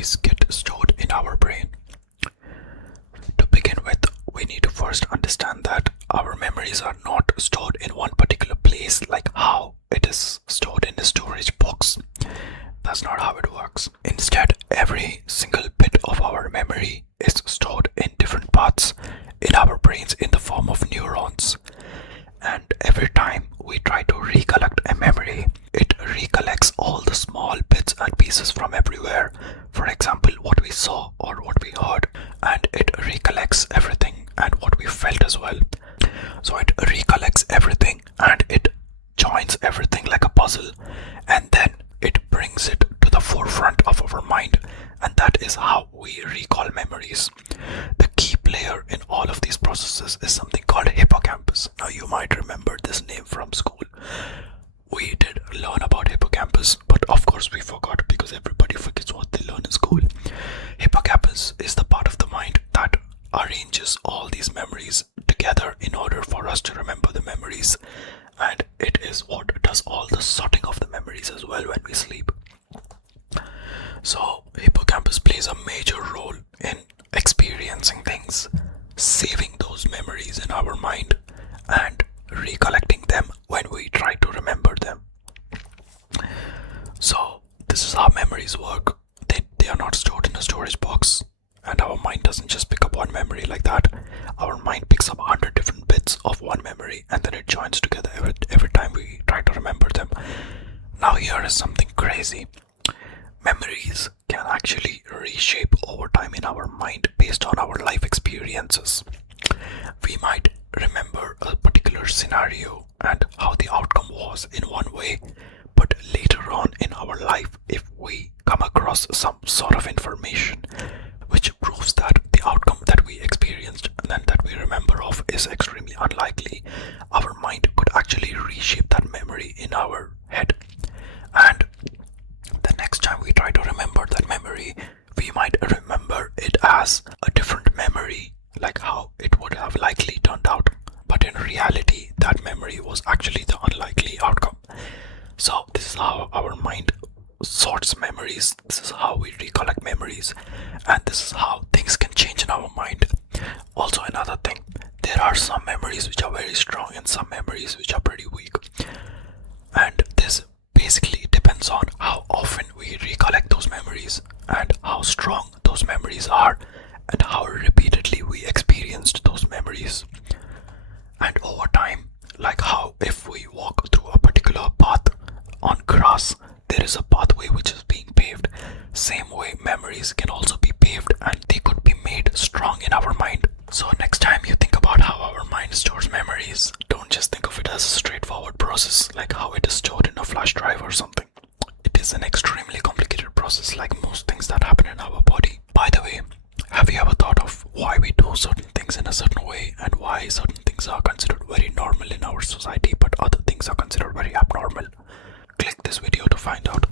memories get stored in our brain? To begin with, we need to first understand that our memories are not stored in one particular place like how it is stored in a storage box. That's not how it works. Instead, every single bit of our memory is stored in different parts in our brains in the form of neurons. And every time we try to recollect a memory, it recollects all the small bits and pieces from everywhere. For example, what we saw or what we heard, and it recollects everything and what we felt as well. So it recollects everything and it joins everything like a puzzle, and then it brings it to the forefront of our mind, and that is how we recall memories. The key player in all of these processes is something called hippocampus. Now you might remember this name from school. We did learn about hippocampus, but of course we forgot because everybody forgets what they learn in school. Hippocampus is the part of the mind that arranges all these memories together in order for us to remember the memories, and it is what does all the sorting of the memories as well when we sleep. So hippocampus plays a major role in experiencing things, saving those memories in our mind, and recollecting them when we try to remember them. So this is how memories work. They are not stored in a storage box, and our mind doesn't just pick up one memory like that. Our mind picks up 100 different bits of one memory and then it joins together every time we try to remember them. Now here is something crazy. Memories can actually reshape over time in our mind based on our life experiences. We might remember a particular scenario and how the outcome was in one way, but later on in our life, if we come across some sort of information which proves that the outcome that we experienced and that we remember of is extremely unlikely, our mind could actually reshape that memory in our head. And the next time we try to remember that memory, we might remember it as a different memory, like how it would have likely turned out. But in reality, that memory was actually the unlikely outcome. So this is how our mind sorts memories, this is how we recollect memories, and this is how things can change in our mind. Also, another thing, there are some memories which are very strong and some memories which are pretty weak. And this basically depends on how often we recollect those memories and how strong those memories are and how repeatedly we experienced those memories. And over time, like how if we walk through a particular path on grass, there is a pathway which is being paved. Same way, memories can also be paved and they could be made strong in our mind. So next time you think about how our mind stores memories, don't just think of it as a straightforward process like how it is stored in a flash drive or something. It is an extremely complicated process like most things that happen in our body. By the way, have you ever thought of why we do certain things in a certain way and why certain things are considered very normal in our society but other things are considered very abnormal? Click this video to find out.